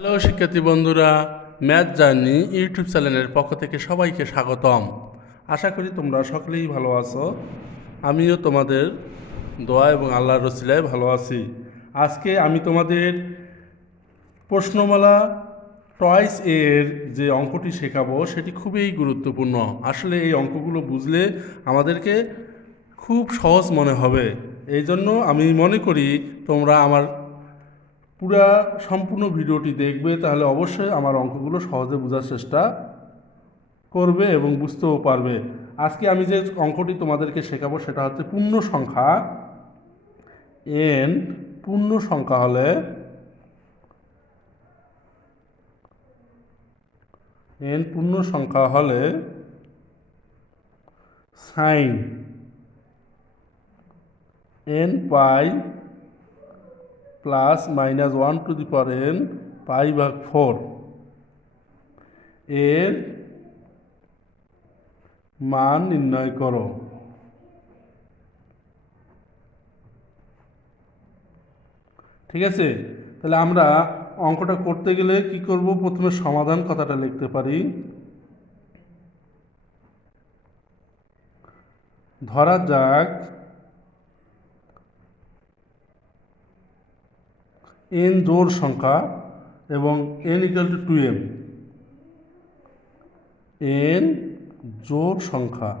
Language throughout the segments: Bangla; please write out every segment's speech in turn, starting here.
হ্যালো শিক্ষার্থী বন্ধুরা, ম্যাথ জার্নি ইউটিউব চ্যানেলের পক্ষ থেকে সবাইকে স্বাগতম। আশা করি তোমরা সকলেই ভালো আছো। আমিও তোমাদের দোয়া এবং আল্লাহর রসিলায় ভালো আছি। আজকে আমি তোমাদের প্রশ্নমালা টয়েস এর যে অঙ্কটি শেখাবো সেটি খুবই গুরুত্বপূর্ণ। আসলে এই অঙ্কগুলো বুঝলে আমাদেরকে খুব সহজ মনে হবে। এই জন্য আমি মনে করি তোমরা আমার পুরা সম্পূর্ণ ভিডিওটি দেখবে, তাহলে অবশ্যই আমার অঙ্কগুলো সহজে বোঝার চেষ্টা করবে এবং বুঝতেও পারবে। আজকে আমি যে অঙ্কটি তোমাদেরকে শেখাবো সেটা হচ্ছে পূর্ণ সংখ্যা এন পূর্ণ সংখ্যা হলে সাইন এন পাই প্লাস মাইনাস 1 n পাই ভাগ 4 এর মান নির্ণয় করো। ঠিক আছে, তাহলে আমরা অঙ্কটা করতে গেলে কি করব? প্রথমে সমাধান কথাটা লিখতে পারি। ধরা যাক n জোড় সংখ্যা এবং n = 2m। n জোড় সংখ্যা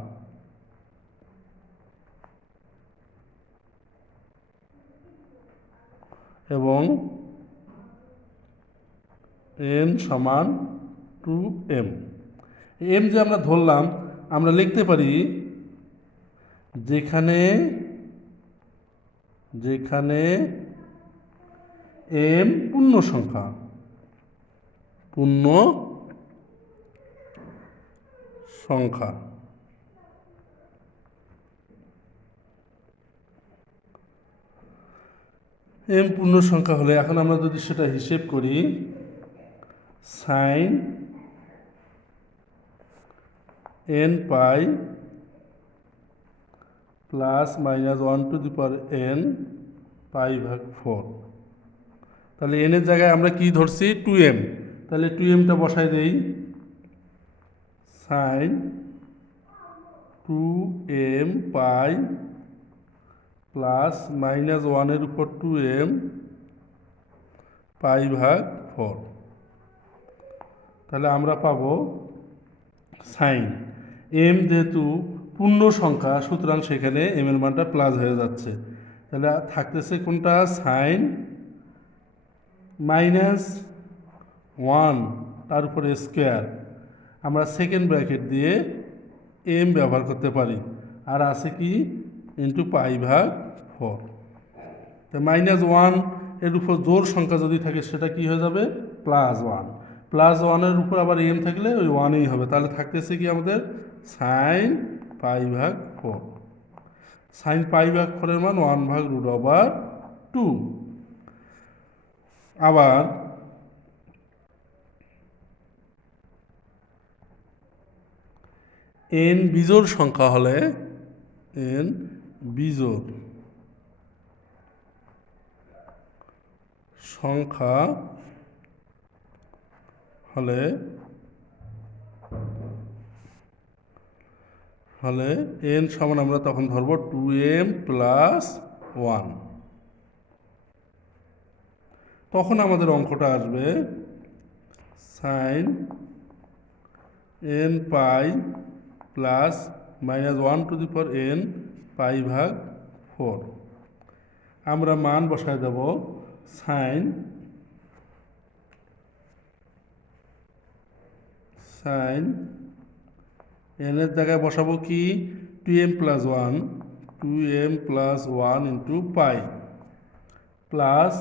এবং n সমান 2m। m যে আমরা ধরলাম, আমরা লিখতে পারি যেখানে m পূর্ণ সংখ্যা m পূর্ণ সংখ্যা হলে এখন আমরা যদি সেটা হিসেব করি, sine n pi plus minus 1 n pi ভাগ 4, তাহলে n এর জায়গায় আমরা কি ধরছি? 2m। তাহলে 2mটা বসাই দেই। Sine 2m pi plus minus 2m pi ভাগ 4, তাহলে আমরা পাবো সাইন m যেহেতু পূর্ণ সংখ্যা, সুতরাং সেখানে m এর মানটা প্লাস হয়ে যাচ্ছে। তাহলে থাকতেছে কোনটা? সাইন -1 তার উপরে স্কোয়ার, আমরা সেকেন্ড ব্র্যাকেট দিয়ে m ব্যবহার করতে পারি, আর আছে কি? ইন্টু পাই ভাগ 4। তো -1 এর উপর জোড় সংখ্যা যদি থাকে সেটা কি হয়ে যাবে? +1। +1 উপর আবার m থাকলে ওই 1ই হবে। তাহলে থাকতেছে কি আমাদের? সাইন পাই ভাগ 4। সাইন পাই ভাগ 4 এর মান 1/√2। আবার n বিজোড় সংখ্যা হলে n সমান আমরা তখন ধরবো 2m + 1। তখন আমাদের অঙ্কটা আসবে sine n pi plus minus 1 n pi ভাগ 4। আমরা মান বসায় দেব। সাইন n এর জায়গায় বসাবো কি? 2m + 1 ইন্টু পাই প্লাস,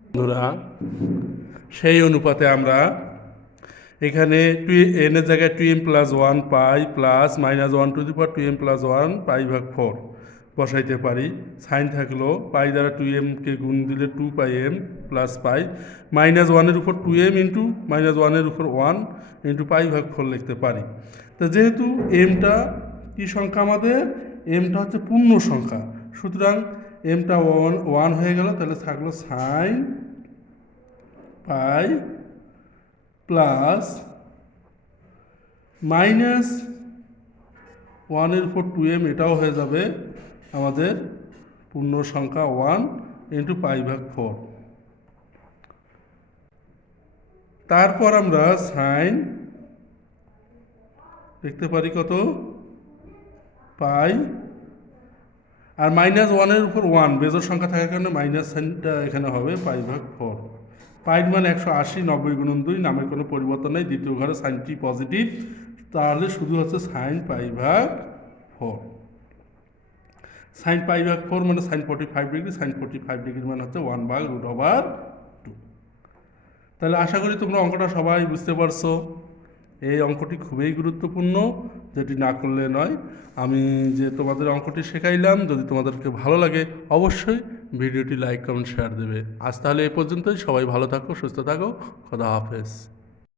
বন্ধুরা সেই অনুপাতে আমরা এখানে n এর জায়গায় 2m + 1 পাই প্লাস -1 2m + 1 পাই ভাগ 4 বসাইতে পারি। সাইন থাকলো, পাই দ্বারা 2m-কে গুণ দিলে 2πm প্লাস পাই, -1 এর উপর 2m ইন্টু -1 এর উপর 1 ইন্টু পাই ভাগ 4 লিখতে পারি। তো যেহেতু mটা কি সংখ্যা? আমাদের mটা হচ্ছে পূর্ণ সংখ্যা, সুতরাং mটা 1 হয়ে গেল। তাহলে থাকলো sine pi plus minus 1/2m, এটাও হয়ে যাবে আমাদের পূর্ণ সংখ্যা 1 ইন্টু π/4। তারপর আমরা সাইন লিখতে পারি কত, পাই আর -1/1 বেজোড় সংখ্যা থাকার কারণে মাইনাস সাইনটা এখানে হবে π/4। পাইর মান 180, 90 × 2, নামের কোনো পরিবর্তন নেই, দ্বিতীয় ঘরে সাইনটি পজিটিভ, তাহলে শুধু হচ্ছে সাইন π/4। সাইন π/4 মানে সাইন 45 ডিগ্রি, সাইন 45 ডিগ্রির মান হচ্ছে 1/√2। তাহলে আশা করি তোমরা অঙ্কটা সবাই বুঝতে পারছো। এই অঙ্কটি খুবই গুরুত্বপূর্ণ, যেটি না করলে নয়। আমি যে তোমাদের অঙ্কটি শেখাইলাম, যদি তোমাদেরকে ভালো লাগে অবশ্যই ভিডিওটি লাইক, কমেন্ট, শেয়ার দেবে। আজ তাহলে এই পর্যন্তই। সবাই ভালো থাকো, সুস্থ থাকো, খোদা হাফেজ।